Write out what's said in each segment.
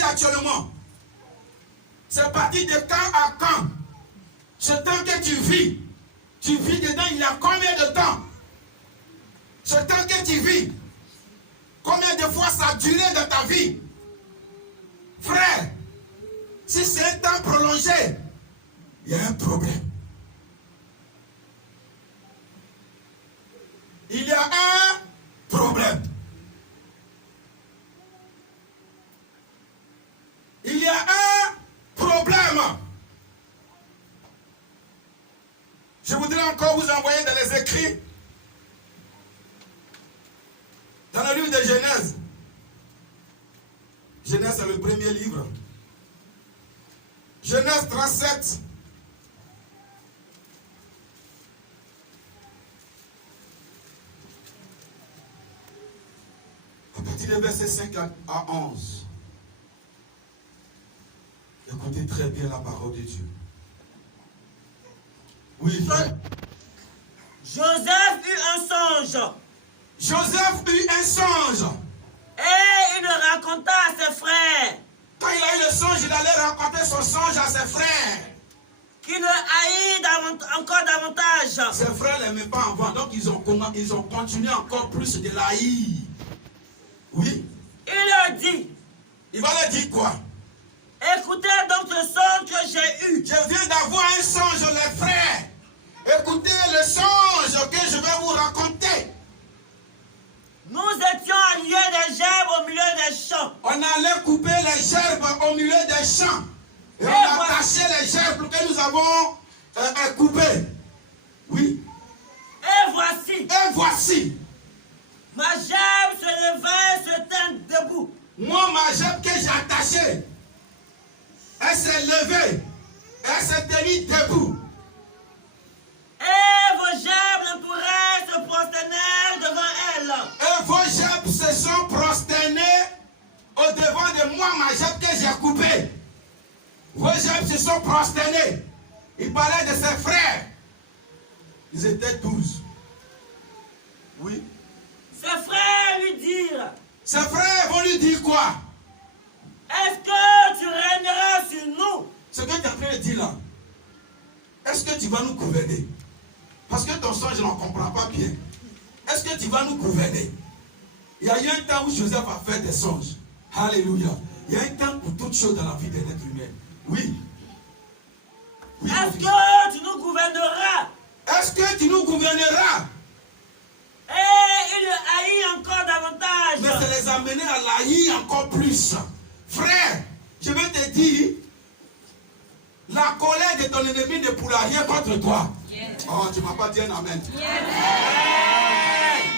vis actuellement, c'est parti de camp à camp. Ce temps que tu vis dedans, il y a combien de temps? Ce temps que tu vis, combien de fois ça a duré dans ta vie? Frère, si c'est un temps prolongé, il y a un problème. Il y a un problème. Il y a un problème. Je voudrais encore vous envoyer dans les écrits, dans le livre de Genèse. Genèse, c'est le premier livre. Genèse 37. À partir du verset 5 à 11. Écoutez très bien la parole de Dieu. Oui, frère. Joseph eut un songe. Joseph eut un songe. Et il le raconta à ses frères. Quand il a eu le songe, il allait raconter son songe à ses frères. Qui le haït encore davantage. Ses frères ne l'aimaient pas avant, donc ils ont continué encore plus de l'haïr. Oui. Il leur dit. Il va leur dire quoi? Écoutez donc le songe que j'ai eu. Je viens d'avoir un songe, les frères. Écoutez le songe que je vais vous raconter. Nous étions alliés des gerbes au milieu des champs. On allait couper les gerbes au milieu des champs. Et on a caché les gerbes que nous avons coupées. Oui. Et voici. Et voici. Ma gerbe se levait et se tint debout. Moi, ma gerbe que j'ai attachée, elle s'est levée. Elle s'est tenue debout. Et vos gerbes l'entouraient, se prosternèrent devant elle. Et vos gerbes se sont prosternées au devant de moi, ma gerbe que j'ai coupée. Vos gerbes se sont prosternées. Il parlait de ses frères. Ils étaient 12. Oui. Ses frères lui dirent. Ses frères vont lui dire quoi? Est-ce que tu régneras sur nous? Ce que tu es en train de dire là, est-ce que tu vas nous gouverner? Parce que ton songe, je n'en comprends pas bien. Est-ce que tu vas nous gouverner? Il y a eu un temps où Joseph a fait des songes. Alléluia. Il y a un temps pour toutes choses dans la vie d'un être humain. Oui. Oui. Est-ce que tu nous gouverneras? Est-ce que tu nous gouverneras? Et il le haït encore davantage. Mais ça les a amenés à l'haïr encore plus. Frère, je vais te dire, la colère de ton ennemi ne pourra rien contre toi. Yes. Oh, tu ne m'as pas dit un amen. Yes.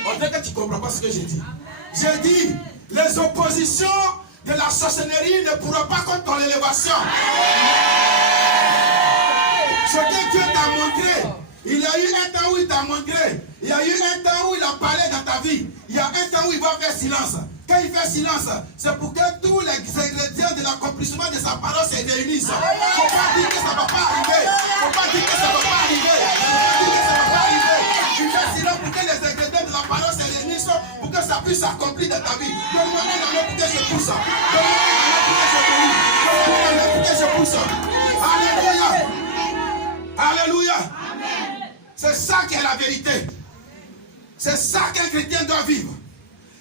On dirait que tu ne comprends pas ce que j'ai dit. J'ai dit, les oppositions de la sorcellerie ne pourront pas contre ton élévation. Ce que Dieu t'a montré, il y a eu un temps où il t'a montré. Il y a eu un temps où il a parlé dans ta vie. Il y a un temps où il va faire silence. Quand il fait silence, c'est pour que tous les ingrédients de l'accomplissement de sa parole se réunissent. Il ne faut pas dire que ça ne va pas arriver. Il ne faut pas dire que ça ne va pas arriver. Il ne faut pas dire que ça ne va pas arriver. Il fait silence pour que les ingrédients de la parole se réunissent pour que ça puisse s'accomplir dans ta vie. Donne-moi un amen pour que je pousse. Donne-moi un amen pour que je brille. Donne-moi un amen pour que je pousse. Alléluia. Alléluia. C'est ça qui est la vérité. C'est ça qu'un chrétien doit vivre.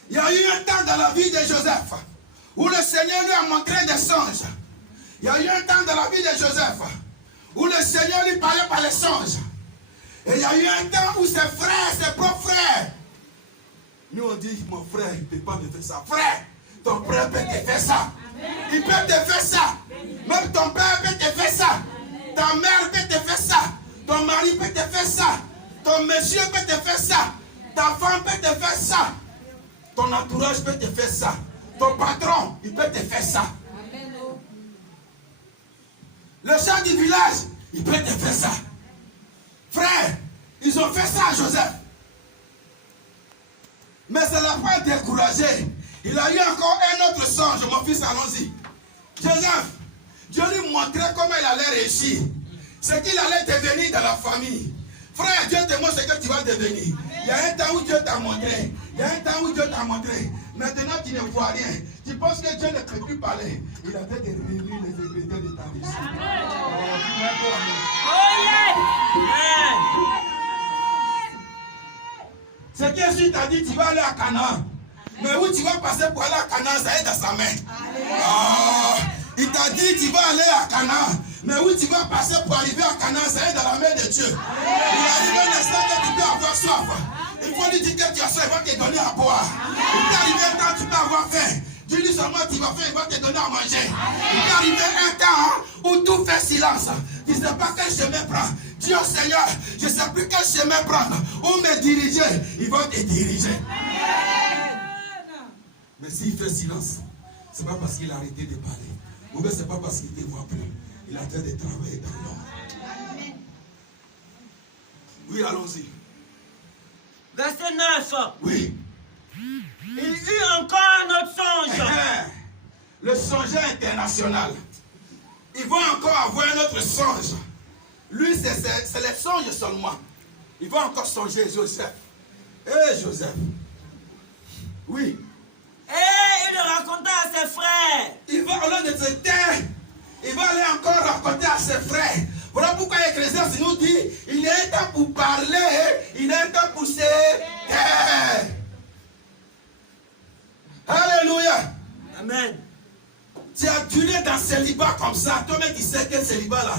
Il y a eu un temps dans la vie de Joseph où le Seigneur lui a montré des songes. Il y a eu un temps dans la vie de Joseph où le Seigneur lui parlait par les songes. Et il y a eu un temps où ses frères, ses propres frères, nous on dit, mon frère, il ne peut pas me faire ça. Frère, ton frère peut te faire ça. Il peut te faire ça. Même ton père peut te faire ça. Ta mère peut te faire ça. Ton mari peut te faire ça. Ton monsieur peut te faire ça. Ta femme peut te faire ça. Ton entourage peut te faire ça. Ton patron, il peut te faire ça. Le chef du village, il peut te faire ça. Frère, ils ont fait ça à Joseph. Mais ça ne l'a pas découragé. Il a eu encore un autre songe. Mon fils, allons-y. Joseph, Dieu lui montrait comment il allait réussir. Ce qu'il allait devenir dans la famille. Frère, Dieu te montre ce que tu vas devenir. Il y a un temps où Dieu t'a montré. Il y a un temps où Dieu t'a montré. Maintenant, tu ne vois rien. Tu penses que Dieu ne peut plus parler. Il a fait de réunir les ingrédients de ta vie. Amen. C'est qu'Jésus t'a dit, tu vas aller à Canaan. Mais où tu vas passer pour aller à Canaan, ça est dans sa main. Oh, il t'a dit, tu vas aller à Canaan. Mais où tu vas passer pour arriver à Canaan, ça est dans la main de Dieu. Il arrive un instant que tu peux avoir soif. Il faut lui dire que tu as soif, il va te donner à boire. Il peut arriver un temps, tu peux avoir faim. Dis-lui seulement, tu vas faire, il va te donner à manger. Il peut arriver un temps où tout fait silence. Tu ne sais pas quel chemin prendre. Dis au Seigneur, je ne sais plus quel chemin prendre. Où me diriger, il va te diriger. Mais s'il fait silence, ce n'est pas parce qu'il a arrêté de parler. Ou bien ce n'est pas parce qu'il ne te voit plus. Il a en train de travailler dans l'ombre. Oui, allons-y. Verset 9. Oui. Il eut encore un autre songe. Le songeur international. Il va encore avoir un autre songe. Lui, c'est les songes seulement. Il va encore songer Joseph. Joseph. Oui. Et il le raconta à ses frères. Il va, au lieu de se taire, il va aller encore raconter à ses frères. Voilà pourquoi Ecclésiaste nous dit, il y a un temps pour parler, il y a un temps pour se taire. Alléluia. Amen. Tu as duré dans ce célibat comme ça. Toi-même, tu sais quel célibat là.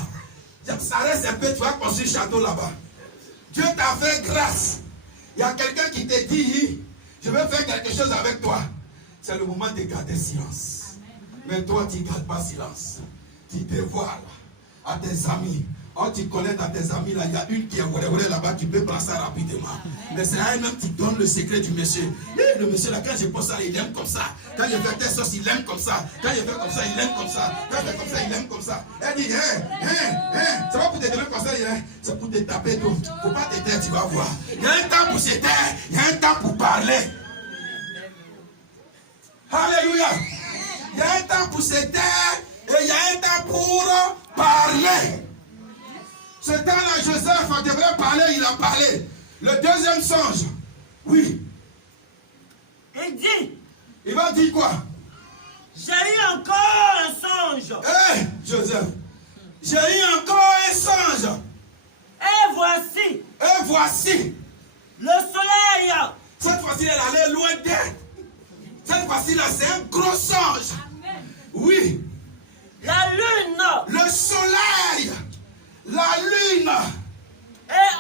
Ça reste un peu, tu vas construire un château là-bas. Dieu t'a fait grâce. Il y a quelqu'un qui te dit, je vais faire quelque chose avec toi. C'est le moment de garder silence. Mais toi, tu ne gardes pas silence. Tu dévoiles à tes amis. Oh, tu connais dans tes amis là, il y a une qui est là-bas, tu peux prendre ça rapidement. Mais c'est un homme qui donne le secret du monsieur. Et le monsieur là, quand je pense ça, il aime comme ça. Quand il fait telle sauce, il aime comme ça. Quand il fait comme ça, il aime comme ça. Quand il fait comme ça, il aime comme ça. Elle dit, c'est pas pour te donner conseil, c'est pour te taper d'eau. Faut pas te taire, tu vas voir. Il y a un temps pour se taire, il y a un temps pour parler. Alléluia. Il y a un temps pour se taire et il y a un temps pour parler. Ce temps-là, Joseph devrait parler, il a parlé. Le deuxième songe, oui. Il dit, il va dire quoi? j'ai eu encore un songe. Joseph, j'ai eu encore un songe. Et voici, le soleil. Cette fois-ci, elle allait loin d'elle. Cette fois-ci, là, c'est un gros songe. Oui. La lune. Le soleil. La lune. Et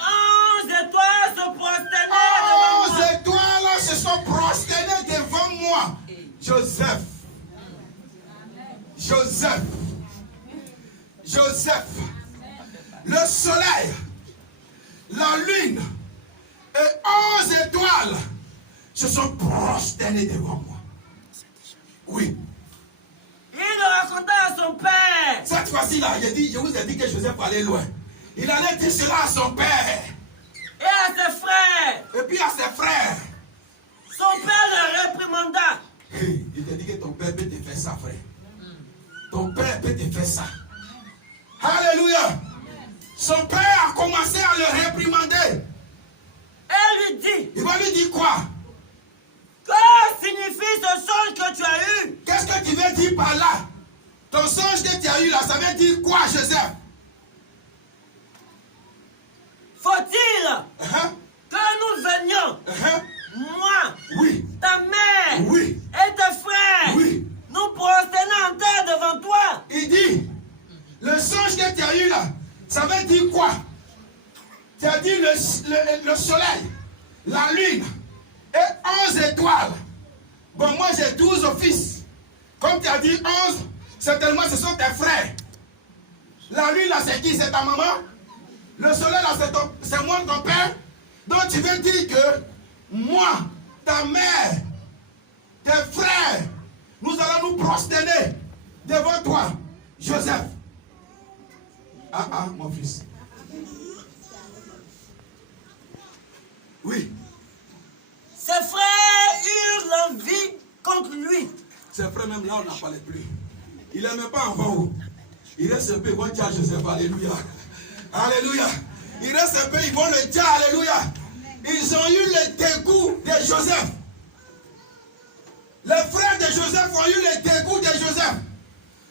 11 étoiles se prosternaient devant moi. 11 étoiles se sont prosternées devant moi. Joseph. Joseph. Joseph. Le soleil. La lune. Et 11 étoiles se sont prosternées devant moi. Oui. Il le raconta à son père. Cette fois-ci là, je vous ai dit que Joseph allait loin. Il allait dire cela à son père. Et à ses frères. Et puis à ses frères. Son père le réprimanda. Il te dit que ton père peut te faire ça, frère. Ton père peut te faire ça. Alléluia. Son père a commencé à le réprimander. Et lui dit. Il va lui dire quoi? Que signifie ce songe que tu as eu? Qu'est-ce que tu veux dire par là? Ton songe que tu as eu là, ça veut dire quoi, Joseph? Faut-il que nous venions, moi, oui, ta mère, oui, et tes frères, oui, nous prosterner en terre devant toi? Il dit, le songe que tu as eu là, ça veut dire quoi? Tu as dit le soleil, la lune et 11 étoiles. Bon, moi j'ai 12 fils. Comme tu as dit 11, certainement ce sont tes frères. La lune là, c'est qui? C'est ta maman? Le soleil là, c'est moi, ton père. Donc tu veux dire que moi, ta mère, tes frères, nous allons nous prosterner devant toi, Joseph. Mon fils. Oui. Ses frères eurent l'envie contre lui. Ses frères, même là, on n'en parlait plus. Il n'aimait pas enfant haut. Il reste un peu, ils vont dire Joseph, alléluia. Alléluia. Il reste un peu, ils vont le dire, alléluia. Ils ont eu le dégoût de Joseph. Joseph ont eu le dégoût de Joseph.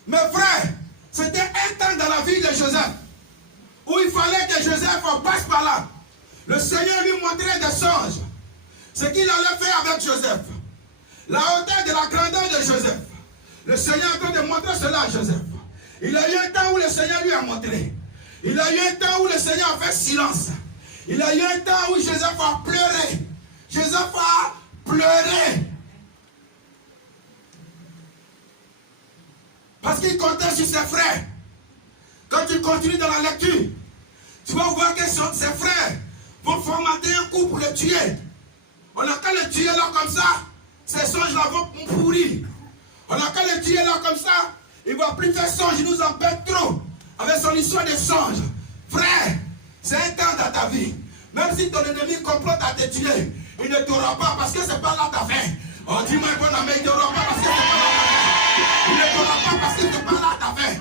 Mes frères, c'était un temps dans la vie de Joseph où il fallait que Joseph passe par là. Le Seigneur lui montrait des songes. Ce qu'il allait faire avec Joseph. La hauteur de la grandeur de Joseph. Le Seigneur est en train de montrer cela à Joseph. Il a eu un temps où le Seigneur lui a montré. Il a eu un temps où le Seigneur a fait silence. Il a eu un temps où Joseph a pleuré. Joseph a pleuré. Parce qu'il comptait sur ses frères. Quand tu continues dans la lecture, tu vas voir que ses frères vont formater un coup pour le tuer. On n'a qu'à le tuer là comme ça. Ces songes-là vont pourrir. On n'a qu'à le tuer là comme ça. Il ne va plus faire songe. Il nous embête trop avec son histoire de songe. Frère, c'est un temps dans ta vie. Même si ton ennemi complote à te tuer, il ne t'aura pas parce que ce n'est pas là ta fin. Oh, dis-moi, bon ami, il ne t'aura pas parce que ce n'est pas là ta fin. Il ne t'aura pas parce que ce n'est pas là ta fin.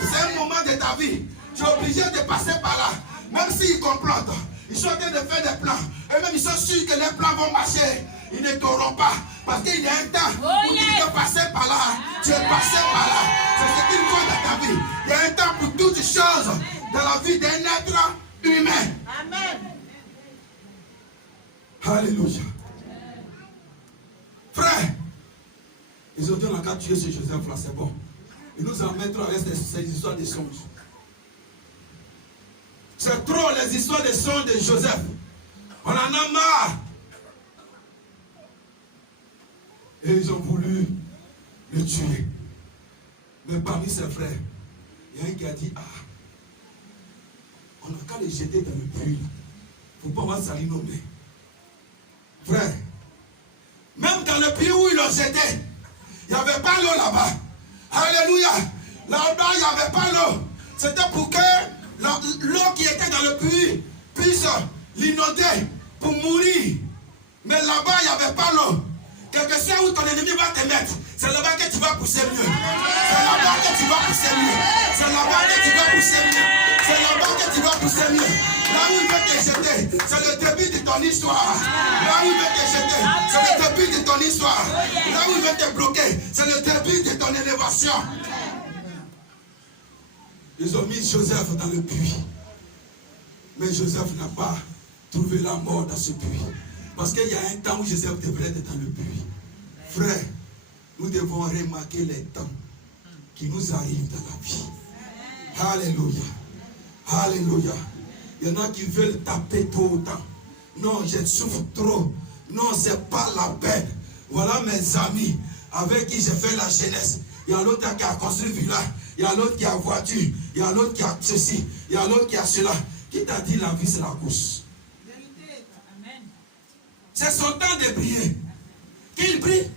C'est un moment de ta vie. Tu es obligé de passer par là. Même s'ils complotent, ils sont en train de faire des plans. Et même ils sont sûrs que les plans vont marcher. Ils ne t'auront pas. Parce qu'il y a un temps où tu peux passer par là. Tu es passé par là. C'est ce qu'il faut dans ta vie. Il y a un temps pour toutes choses dans la vie d'un être humain. Amen. Alléluia. Frère, ils ont dit on n'a qu'à tuer ce Joseph là, c'est bon. Ils nous emmènent trop avec ces histoires de songes. C'est trop les histoires de songes de Joseph. On en a marre. Et ils ont voulu le tuer. Mais parmi ses frères, il y a un qui a dit, on n'a qu'à les jeter dans le puits. Il ne faut pas salir nos mains. Frère, même dans le puits où ils l'ont jeté, il n'y avait pas l'eau là-bas. Alléluia. Là-bas, il n'y avait pas l'eau. C'était pour que l'eau qui était dans le puits puisse l'inonder pour mourir. Mais là-bas, il n'y avait pas l'eau. Quelque chose où ton ennemi va te mettre, c'est là-bas que tu vas pousser mieux. C'est là-bas que tu vas pousser mieux. C'est là-bas que tu vas pousser mieux. C'est là-bas que tu vas pousser mieux. Là où il veut te jeter, c'est le début de ton histoire. Là où il veut te jeter, c'est le début de ton histoire. Là où il veut te bloquer, c'est le début de ton élévation. Ils ont mis Joseph dans le puits. Mais Joseph n'a pas trouvé la mort dans ce puits. Parce qu'il y a un temps où Joseph devrait être dans le puits. Frère, nous devons remarquer les temps qui nous arrivent dans la vie. Alléluia. Alléluia. Il y en a qui veulent taper trop autant. Non, je souffre trop. Non, c'est pas la peine. Voilà mes amis avec qui j'ai fait la jeunesse. Il y a l'autre qui a construit une villa. Il y a l'autre qui a voiture. Il y a l'autre qui a ceci. Il y a l'autre qui a cela. Qui t'a dit la vie c'est la course? C'est son temps de prier. Qu'il prie.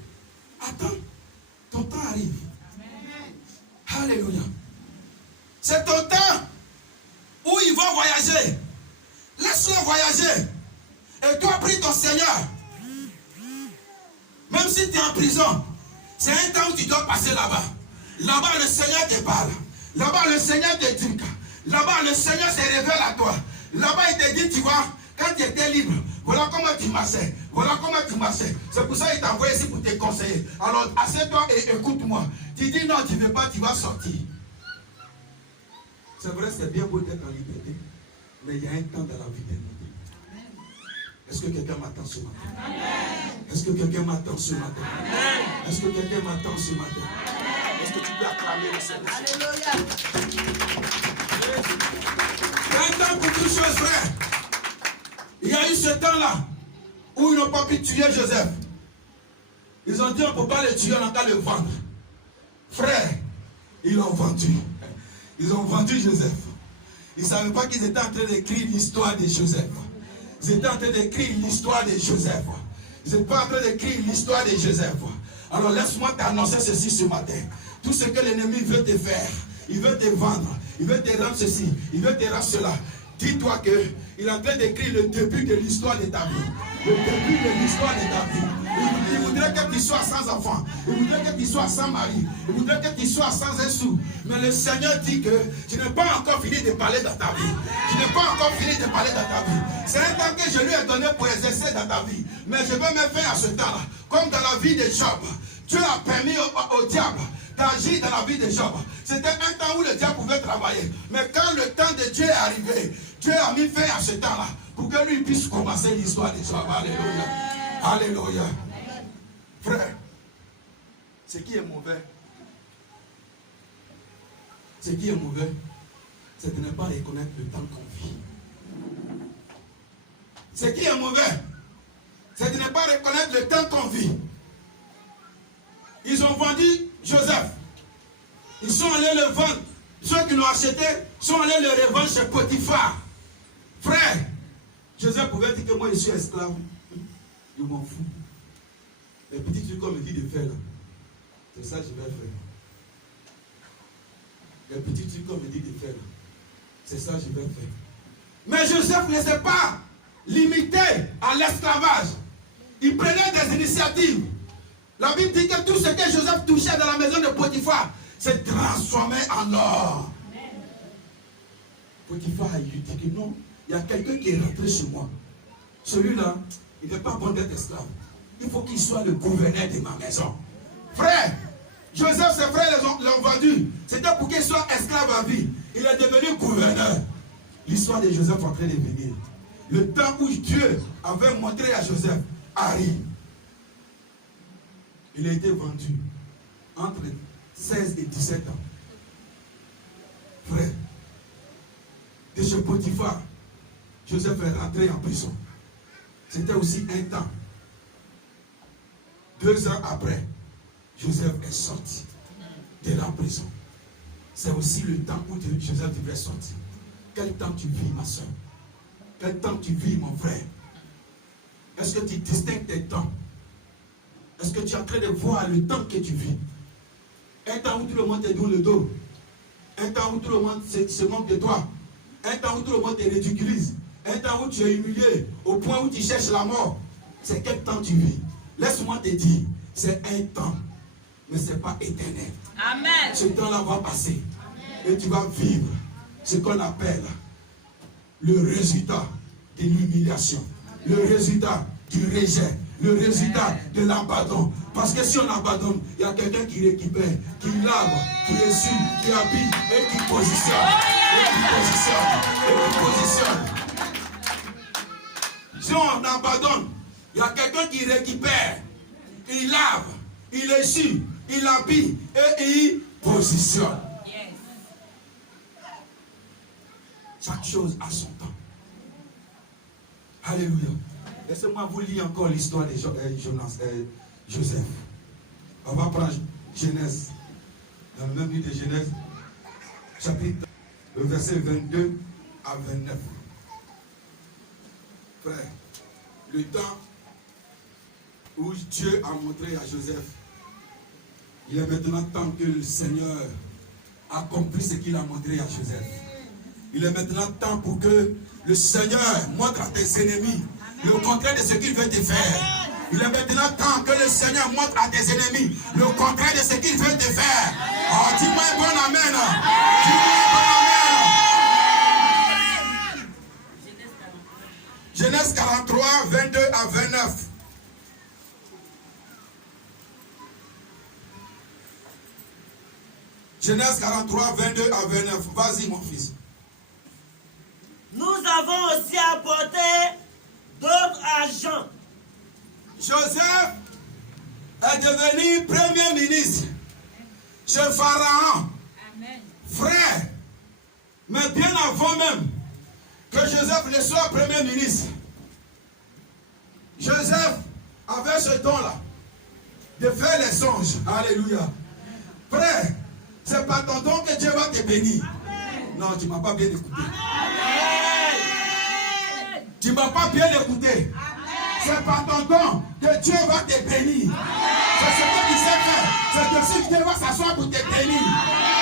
Attends, ton temps arrive. Amen. Alléluia. C'est ton temps où il va voyager. Laisse-le voyager. Et toi, prie ton Seigneur. Même si tu es en prison, c'est un temps où tu dois passer là-bas. Là-bas, le Seigneur te parle. Là-bas, le Seigneur te dit. Là-bas, le Seigneur se révèle à toi. Là-bas, il te dit, tu vois, quand tu étais libre, voilà comment tu marchais. Voilà comment tu marchais. C'est pour ça qu'il t'a envoyé ici pour te conseiller. Alors, assieds-toi et écoute-moi. Tu dis non, tu ne veux pas, tu vas sortir. C'est vrai, c'est bien beau d'être en liberté. Mais il y a un temps dans la vie d'éternité. Est-ce que quelqu'un m'attend ce matin? Est-ce que quelqu'un m'attend ce matin? Est-ce que quelqu'un m'attend ce matin? Est-ce que tu peux acclamer le Seigneur? Il y a un temps pour toutes choses, frère. Il y a eu ce temps-là où ils n'ont pas pu tuer Joseph. Ils ont dit on ne peut pas le tuer, on n'a qu'à le vendre. Frère, ils l'ont vendu. Ils ont vendu Joseph. Ils ne savaient pas qu'ils étaient en train d'écrire l'histoire de Joseph. Ils étaient en train d'écrire l'histoire de Joseph. Ils n'étaient pas en train d'écrire l'histoire de Joseph. Alors laisse-moi t'annoncer ceci ce matin. Tout ce que l'ennemi veut te faire, il veut te vendre, il veut te rendre ceci, il veut te rendre cela. Dis-toi qu'il est en train d'écrire le début de l'histoire de ta vie. Le début de l'histoire de ta vie. Il voudrait que tu sois sans enfant. Il voudrait que tu sois sans mari. Il voudrait que tu sois sans un sou. Mais le Seigneur dit que tu n'as pas encore fini de parler dans ta vie. Tu n'as pas encore fini de parler dans ta vie. C'est un temps que je lui ai donné pour exercer dans ta vie. Mais je vais me faire à ce temps-là. Comme dans la vie de Job. Dieu a permis au diable d'agir dans la vie de Job. C'était un temps où le diable pouvait travailler. Mais quand le temps de Dieu est arrivé, Dieu a mis fin à ce temps-là pour que lui puisse commencer l'histoire de Job. Alléluia. Alléluia. Frère, ce qui est mauvais, c'est de ne pas reconnaître le temps qu'on vit. Ce qui est mauvais, c'est de ne pas reconnaître le temps qu'on vit. Ils ont vendu Joseph. Ils sont allés le vendre. Ceux qui l'ont acheté sont allés le revendre chez Potiphar. Frère, Joseph pouvait dire que moi je suis esclave. Je m'en fous. Les petits trucs qu'on me dit de faire là, c'est ça que je vais faire. Les petits trucs qu'on me dit de faire là, c'est ça que je vais faire. Mais Joseph ne s'est pas limité à l'esclavage. Il prenait des initiatives. La Bible dit que tout ce que Joseph touchait dans la maison de Potiphar s'est transformé en or. Potiphar a lui dit que non, il y a quelqu'un qui est rentré chez moi. Celui-là, il n'est pas bon d'être esclave. Il faut qu'il soit le gouverneur de ma maison. Frère, Joseph, ses frères l'ont vendu. C'était pour qu'il soit esclave à vie. Il est devenu gouverneur. L'histoire de Joseph est en train de venir. Le temps où Dieu avait montré à Joseph arrive. Il a été vendu entre 16 et 17 ans. Frère, de chez Potiphar, Joseph est rentré en prison. C'était aussi un temps. 2 ans après, Joseph est sorti de la prison. C'est aussi le temps où Joseph devait sortir. Quel temps tu vis, ma soeur? Quel temps tu vis, mon frère? Est-ce que tu distingues tes temps? Est-ce que tu es en train de voir le temps que tu vis? Un temps où tout le monde te donne le dos. Un temps où tout le monde se moque de toi. Un temps où tout le monde te ridiculise. Un temps où tu es humilié au point où tu cherches la mort. C'est quel temps tu vis? Laisse-moi te dire, c'est un temps, mais ce n'est pas éternel. Amen. Ce temps-là va passer. Et tu vas vivre ce qu'on appelle le résultat de l'humiliation, le résultat du rejet, le résultat de l'abandon. Parce que si on abandonne, il y a quelqu'un qui récupère, qui lave, qui essuie, qui habille et qui positionne. Et qui positionne. Si on abandonne, il y a quelqu'un qui récupère, il lave, il essuie, il habille et il positionne. Chaque chose a son temps. Alléluia. Laissez-moi vous lire encore l'histoire de Joseph. On va prendre Genèse, dans le même livre de Genèse, chapitre, le verset 22 à 29. Frère, le temps où Dieu a montré à Joseph, il est maintenant temps que le Seigneur accomplisse ce qu'il a montré à Joseph. Il est maintenant temps pour que le Seigneur montre à tes ennemis le contraire de ce qu'il veut te faire. Il est maintenant temps que le Seigneur montre à tes ennemis le contraire de ce qu'il veut te faire. Oh, dis-moi un bon amen. Dis-moi un bon amen. Genèse 43, 22 à 29. Genèse 43, 22 à 29. Vas-y, mon fils. Nous avons aussi apporté d'autres agents. Joseph est devenu premier ministre chez Pharaon. Amen. Frère, mais bien avant même que Joseph ne soit premier ministre, Joseph avait ce don-là de faire les songes. Alléluia. Frère, c'est par ton don que Dieu va te bénir. Amen. Non, tu ne m'as pas bien écouté. Amen. Tu ne m'as pas bien écouté. C'est par ton don que Dieu va te bénir. C'est ce que tu sais faire. C'est que si Dieu va s'asseoir pour te bénir.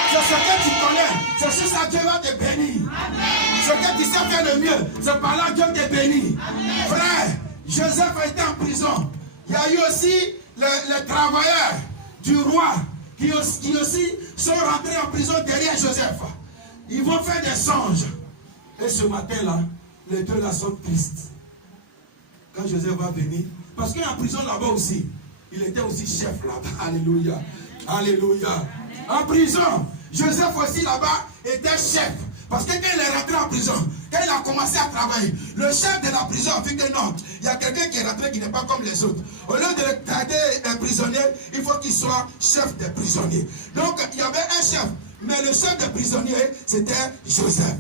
C'est ce que tu connais. C'est sur ça que Dieu va te bénir. Ce que tu sais faire le mieux, c'est par là que Dieu te bénit. Frère, Joseph a été en prison. Il y a eu aussi les travailleurs du roi qui aussi sont rentrés en prison derrière Joseph. Ils vont faire des songes. Et ce matin-là, les deux là sont tristes. Quand Joseph va venir, parce qu'en prison là-bas aussi, il était aussi chef là-bas. Alléluia. Alléluia. En prison, Joseph aussi là-bas était chef. Parce que quand il est rentré en prison, quand il a commencé à travailler, le chef de la prison a vu que non, il y a quelqu'un qui est rentré qui n'est pas comme les autres. Au lieu de le traiter un prisonnier, il faut qu'il soit chef des prisonniers. Donc il y avait un chef, mais le chef des prisonniers, c'était Joseph.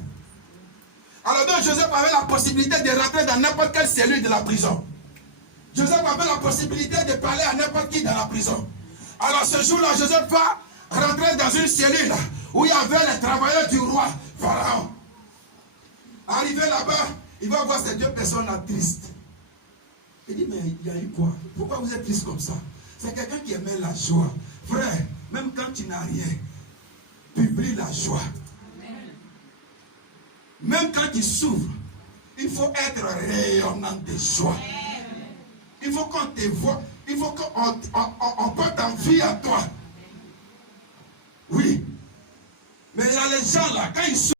Alors donc Joseph avait la possibilité de rentrer dans n'importe quelle cellule de la prison. Joseph avait la possibilité de parler à n'importe qui dans la prison. Alors ce jour-là, Joseph va rentrer dans une cellule où il y avait les travailleurs du roi Pharaon. Arrivé là-bas, il va voir ces deux personnes-là tristes. Il dit, mais il y a eu quoi? Pourquoi vous êtes triste comme ça? C'est quelqu'un qui aimait la joie. Frère, même quand tu n'as rien, publie la joie. Même quand tu souffres, il faut être rayonnant de joie. Il faut qu'on te voit, il faut qu'on porte envie à toi. Oui. Mais il y a les gens là, quand ils souffrent,